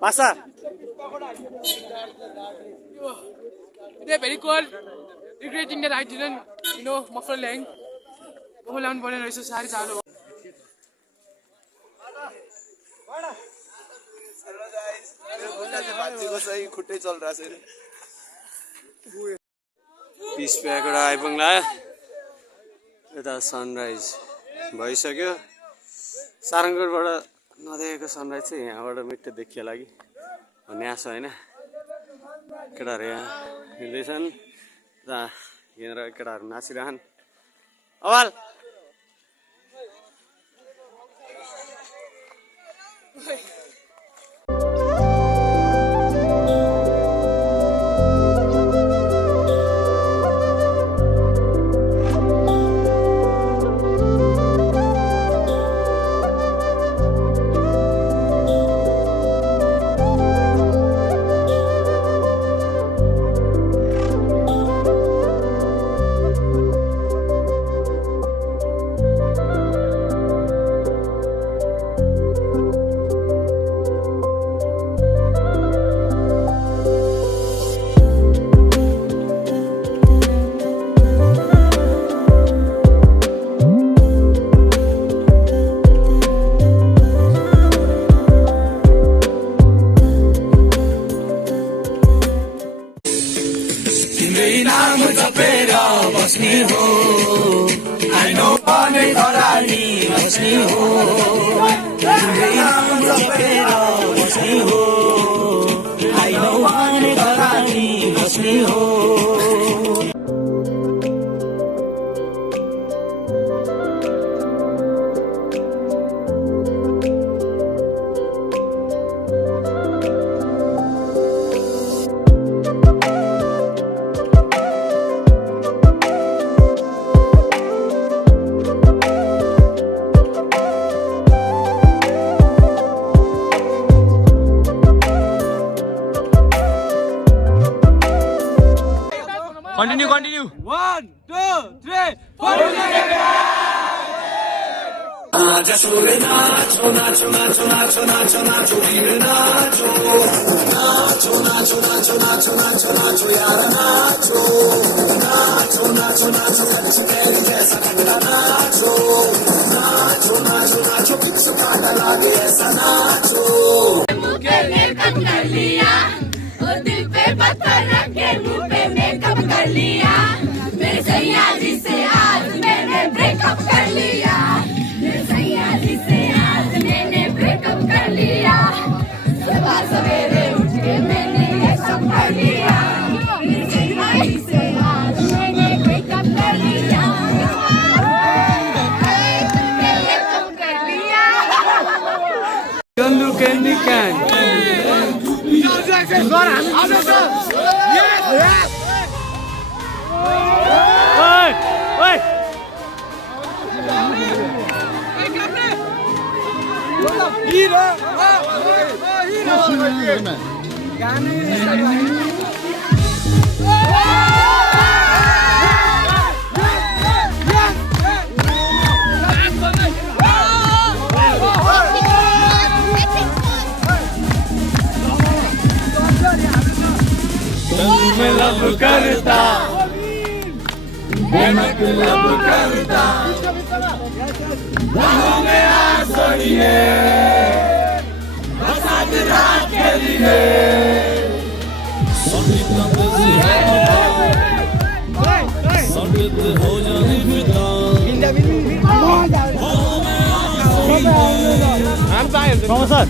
Masa? They're very cold. Regretting that I didn't, muffler laying. Whole on born and so sorry, Salo. Peace pagoda आइपुग्ला यता sunrise भइसक्यो सारङगढबाट नदेखेको sunrise चाहिँ यहाँबाट मिठो देखियो लागि भन्ने आशा होइन केटाहरू यहाँ हिँड्दैछन् र यहाँनिर केटाहरू नाचिरहन् अवाल Continue. 1, 2, 3, 4. मेरे सैया जी से आज मैंने ब्रेकअप कर लिया मेरे सैया जी से आज मैंने ब्रेकअप कर लिया सुबह सवेरे उठ के मैंने ये सब कर लिया मेरे सैया जी से आज मैंने ब्रेकअप कर लिया ब्रेकअप कर लिया Gandhu candy can. मैं लब करता मैं मतलब करता में आसोड़िए बस आज रात के लिए संगीत हो जाने फिदा हम पाए कौन सा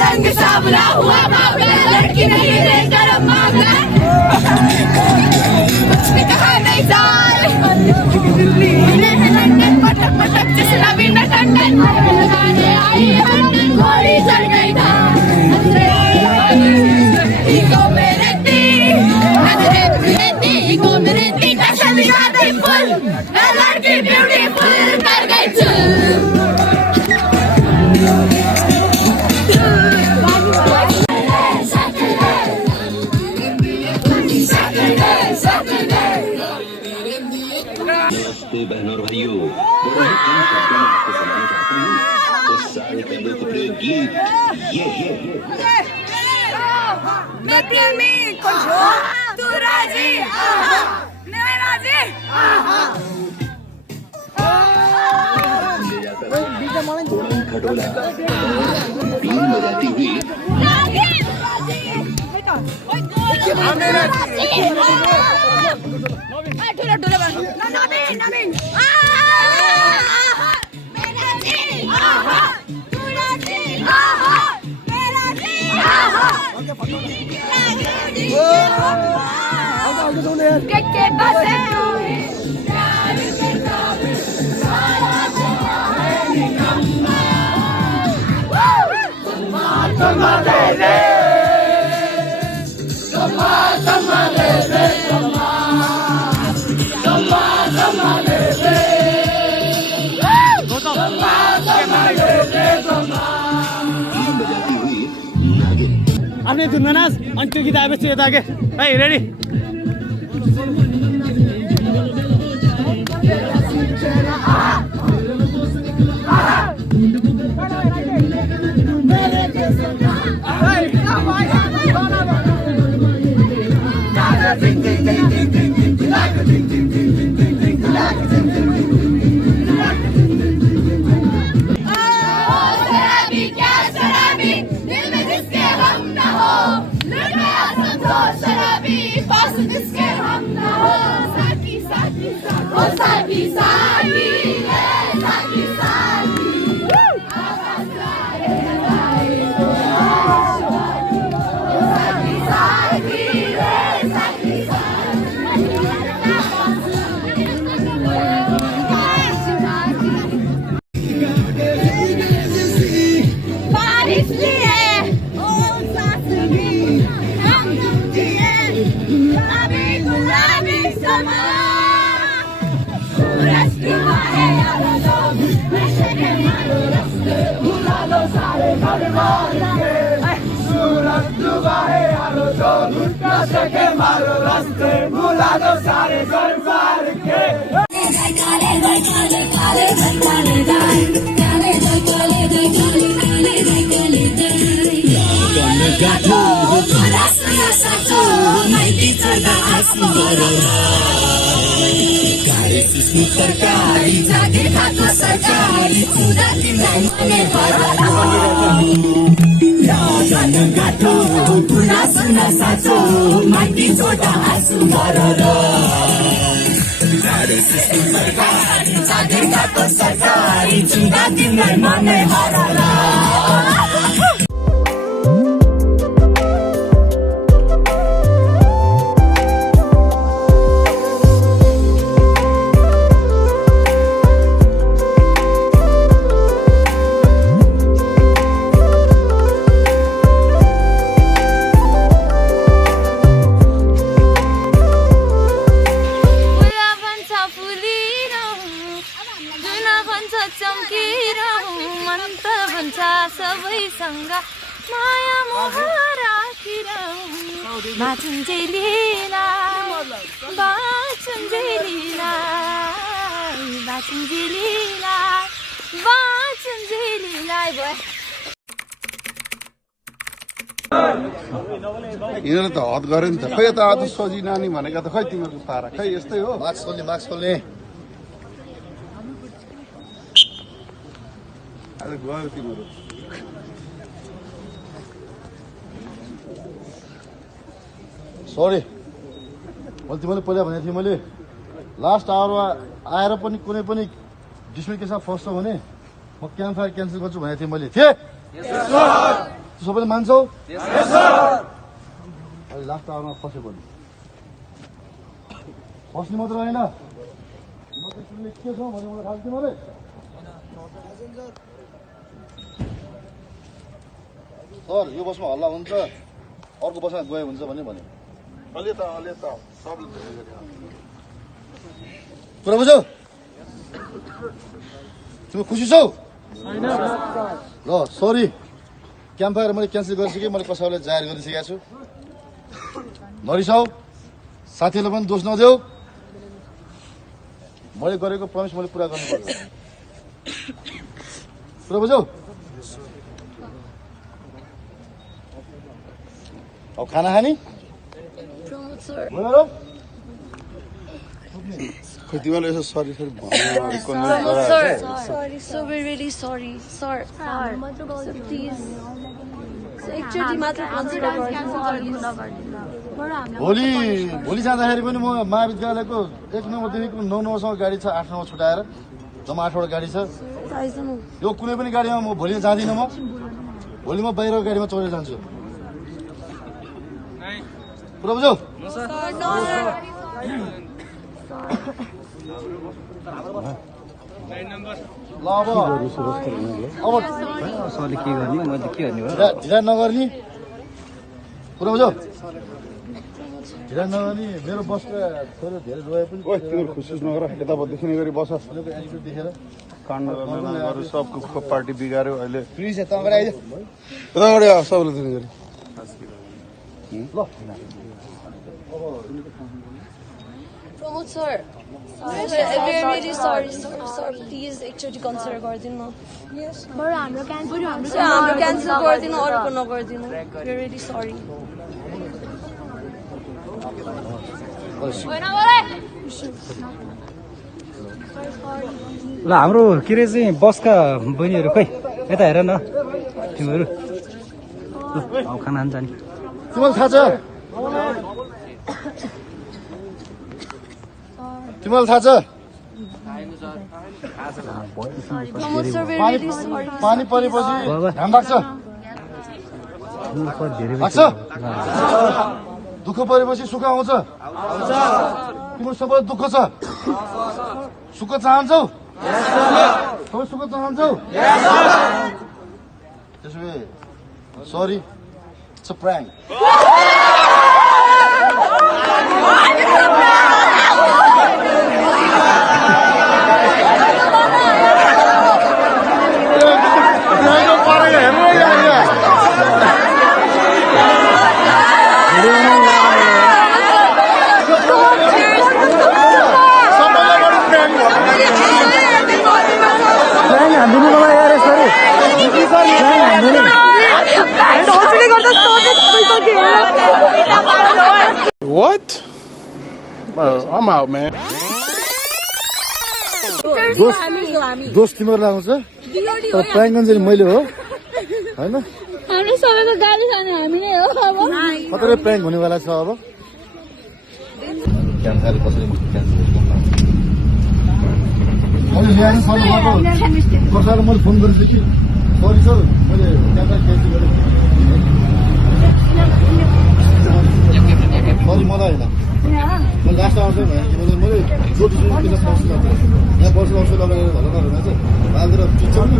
रंग सावला हुआ बावला लड़की नहीं रे गरम मामला कुछ भी कहा नहीं जाए लंदन पटक पटक जिस रवीना टंडन लगाने आई लंदन घोड़ी चढ़ गई था ईगो में रहती नजरे रहती ईगो में रहती नशा दिखाती फुल लड़की ब्यूटीफुल कर गई चुल बहनों और भाइयों बड़े ही कम शब्दों में आपको सुनाना चाहता हूँ उस साल का लोकप्रिय गीत ये मैं प्रेमी कुछ तू राजी मैं राजी ले जाकर घोड़ा खटोला 3 बजाती हुई आफ्नै धुनमा नाच अनि त्यो गीत आएपछि यता के है रेडी सरकारी जागिर खाको सरकारी चुदा तिमीलाई मने राजन गाठो कुरा सुन्न साचो माइती छोटा आँसु गरेर सरकारी जागिर खाको सरकारी चुदा तिमीलाई मने हराला यिनीहरूले त हद गरे नि त खै त आज सोझी नानी भनेका त खै तिमीहरूको पारा खै यस्तै हो मास्क खोल्ने आज गयो तिमीहरू सरी मैले तिमीले पहिला भनेको थिएँ मैले लास्ट आवरमा आएर पनि कुनै पनि डिस्प्युट केसमा फस्छ भने म क्याम्पफायर क्यान्सल गर्छु भनेको थिएँ मैले थिएँ सबैले मान्छौ अहिले लास्ट आवरमा फस्यो भने फस्ने मात्र होइन के छ भने मलाई थाहा थियो मैले सर यो बसमा हल्ला हुन्छ अर्को बसमा गयो हुन्छ भने अलि त कुरा बुझौ तिमी खुसी छौ ल सरी क्याम्पफायर मैले क्यान्सल गरिसकेँ मैले कसैलाई जाहेर गरिसकेको छु नरिसाऊ साथीहरूलाई पनि दोष नदेऊ मैले गरेको प्रमिस मैले पुरा गर्नुपर्छ कुरा बुझौ अब खाना खाने तिमीले यसो sorry Sorry, so we're really sorry. Sir, please. एकचोटि मात्र कन्सिडर भोलि जाँदाखेरि पनि म महाविद्यालयको 1 नम्बरदेखिको 9 नम्बरसम्म गाडी छ 8 नम्बर छुटाएर जम्मा 8 वटा गाडी छ यो कुनै पनि गाडीमा म भोलि जाँदिनँ म भोलि म बाहिरको गाडीमा चढेर जान्छु पुरा बुझौ ल अब ढिला नगर्ने पुरा बुझौ ढिला नगर्ने मेरो बसका छोरो धेरै रोए पनि तिमीहरू खुसी नगर यता देखिने गरी बस एटिट्युड देखेर काण्डहरू सबको पार्टी बिगार्यो अहिले प्लिज यता अगाडि आइज यता अगाडि सबैले दिने गरी ल Pramod sir, we're really sorry, sir. Please, एकचोटि कन्सिडर गरिदिनु न. बरु हाम्रो क्यान्सल गरिदिनु अरूको नगरिदिनु. We're really sorry. ल हाम्रो के अरे चाहिँ बसका बहिनीहरू खै यता हेर न तिमीहरू खाना खान जाने तिमीलाई थाहा छ तिमीलाई थाहा छ पानी परेपछि घाम लाग्छ दुःख परेपछि सुख आउँछ तिम्रो सबै दुःख छ सुख चाहन्छौ सबै सुख चाहन्छौ त्यसो भए sorry it's a prank What? I'm out, man. दोस्त तिमीहरू आउँछ तर प्राङ्क गर्ने चाहिँ मैले हो होइन हाम्रो सबैको गाडी खाने हामी नै हो अब खतरै प्राङ्क हुनेवाला छ अब कसैलाई मैले फोन गरेपछि सरी सर मैले सरी मलाई होइन मैले लास्ट आउँछ भने मैले यहाँ बस्नु आउँछु लगाएर भला नभएर चाहिँ बाँधेर चिन्छ नि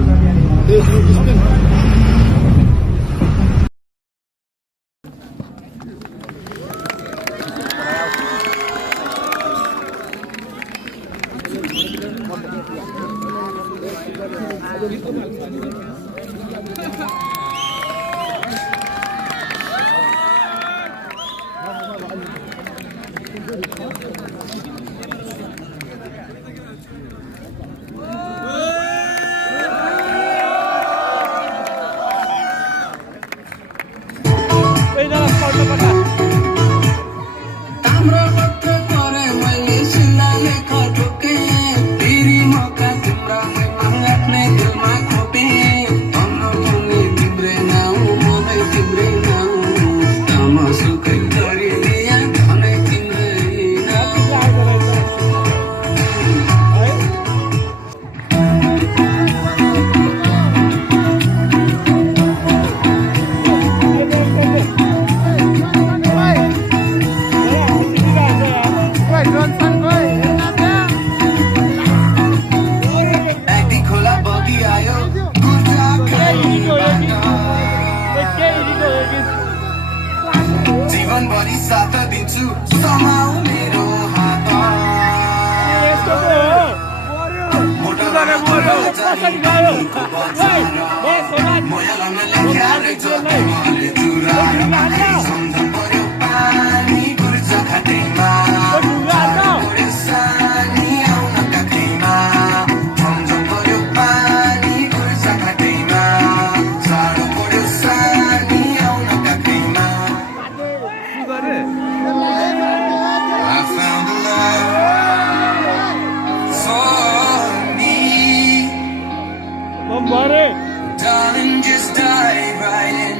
Darling, just dive right in.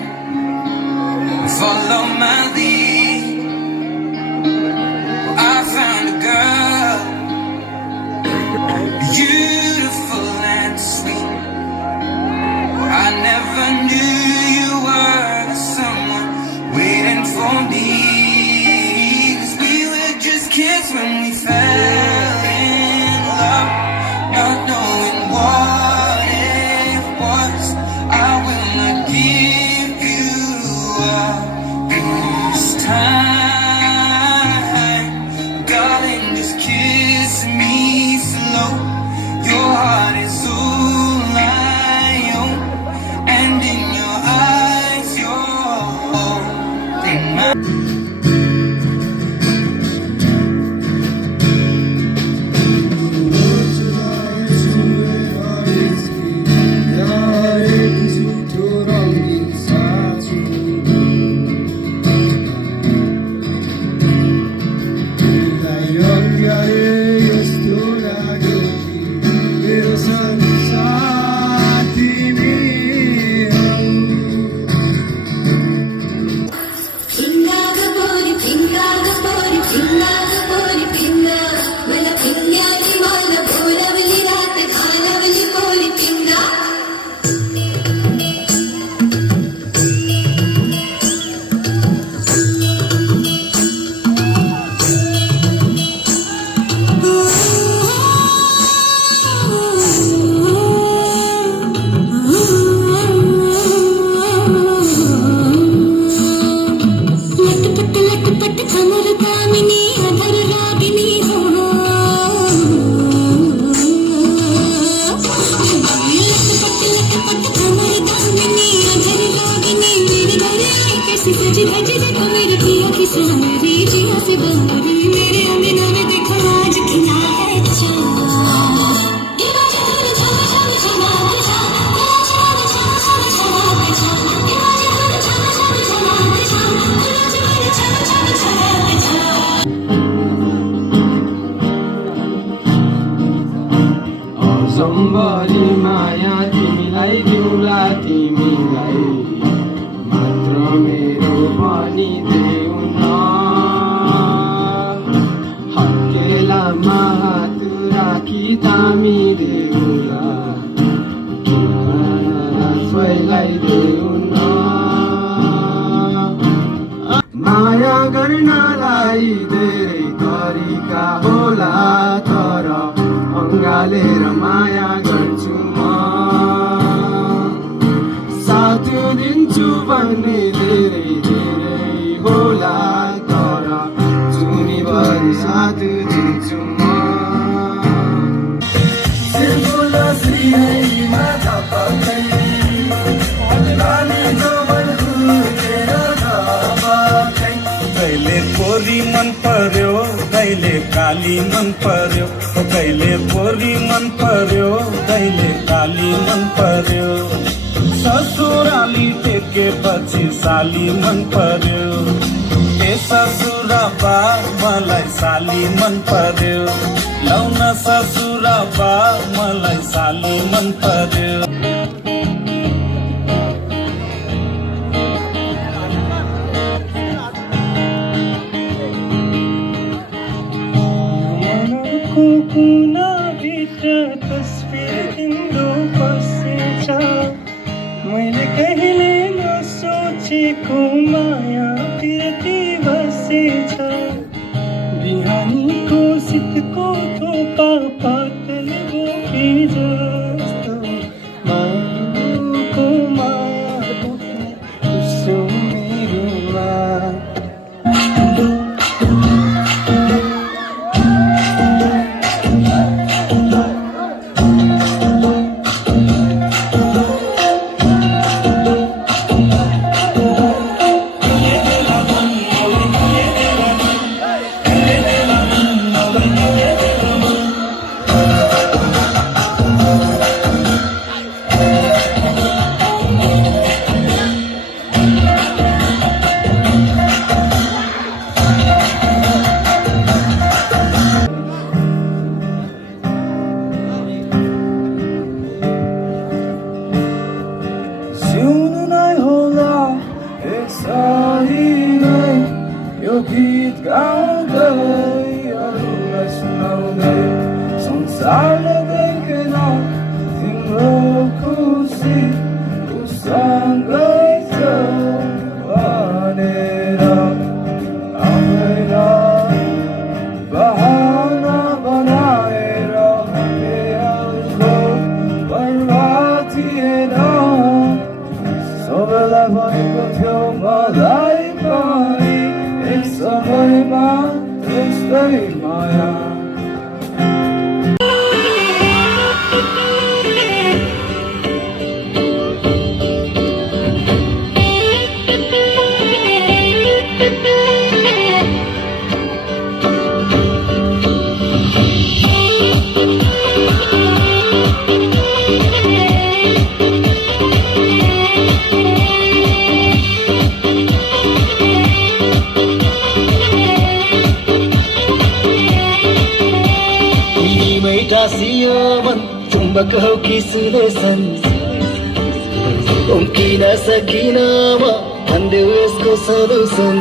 Follow my lead. I found a girl, beautiful and sweet. I never knew you were the someone waiting for me. 'Cause we were just kids when we fell in love, not knowing what it was. I will not give you up this time. Darling, just kiss me slow. Your heart is all I own, and in your eyes you're holding mine. सम्बरी माया तिमीलाई दिउला तिमीलाई मात्र मेरो पनि देऊ न हत्केलामा हात राखी तामी देउला स्वैलाई देऊ न माया गर्नलाई धेरै तरिका होला तर अङ्गालेर माया गर्छु म साथ दिन्छु भन्ने धेरै धेरै होला तर जुनीभरि साथ दिन्छु म सिर्फुला श्रीहरिमा तपाईँ कहिले कोरी मन पर्यो कहिले काली मन पर्यो कहिले कोरी मन पर्यो कहिले काली मन पर्यो ससुराली टेकेपछि साली मन पर्यो ए ससुरा बा मलाई साली मन पर्यो लौन ससुरा बा मलाई साली मन पर्यो कुनाभित्र तस्बिर तिम्रो बसेछ मैले कहिले नसोचेको माया फिर्ती बसेछ बिहानीको शीतको थोपा पातले बोके जस्तो मायाको माया उसो मेरोमा चम्पक हो कि सुदर्शन उम्किन सकिन म भन्देऊ यसको सदुसन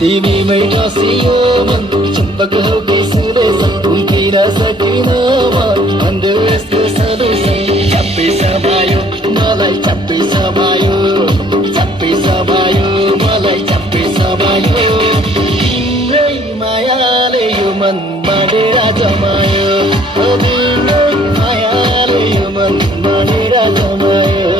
तिमीमै बसियो मन चम्पक हो कि सुदर्शन उम्किन सकिन म भन्देऊ यसको सदुसन चप्पै समायो मलाई चप्पै समायो मलाई चप्पै समायो तिम्रै मायाले यो मन बाँडेर जमायो तिम्रै मायाले यो मन बाँडेर जमायो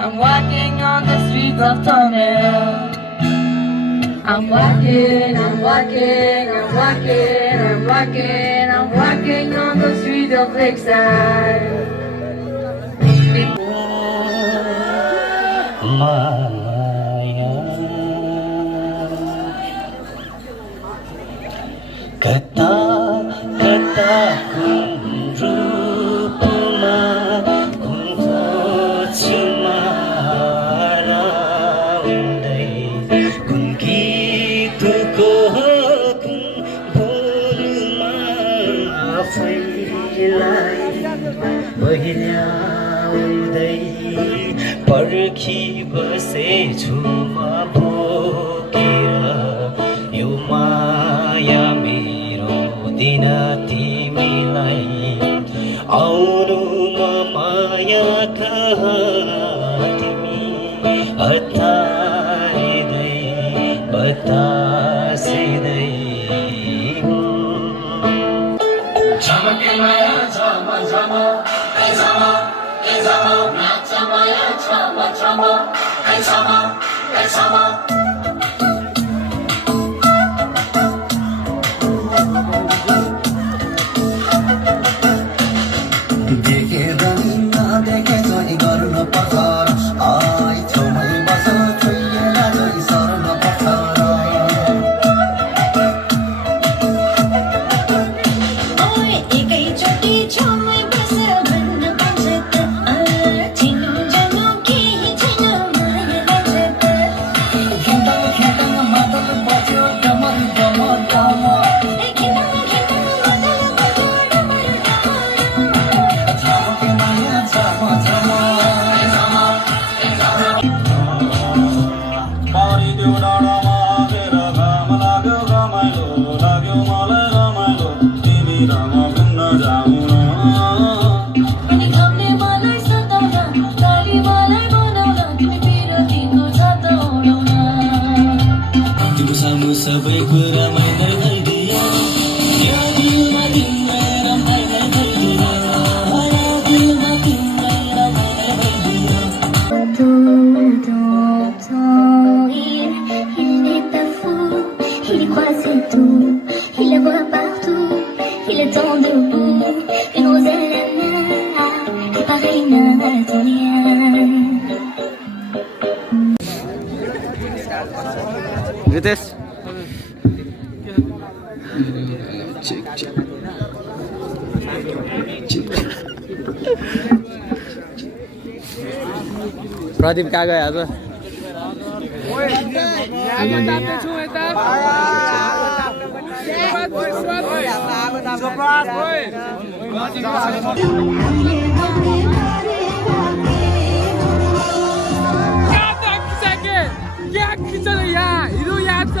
I'm walking on the streets of Tunnel. I'm walking on the streets of Lakeside. Maya kata kata kunrupma पर्खी बसेछु म बोकेर यो माया मेरो दिन तिमीलाई आउनु म माया कहाँ तिमी हतारिँदै बतासिँदै झमके माया झम झम रितेश प्रदीप कहाँ गयो आज हिरो यहाँ छ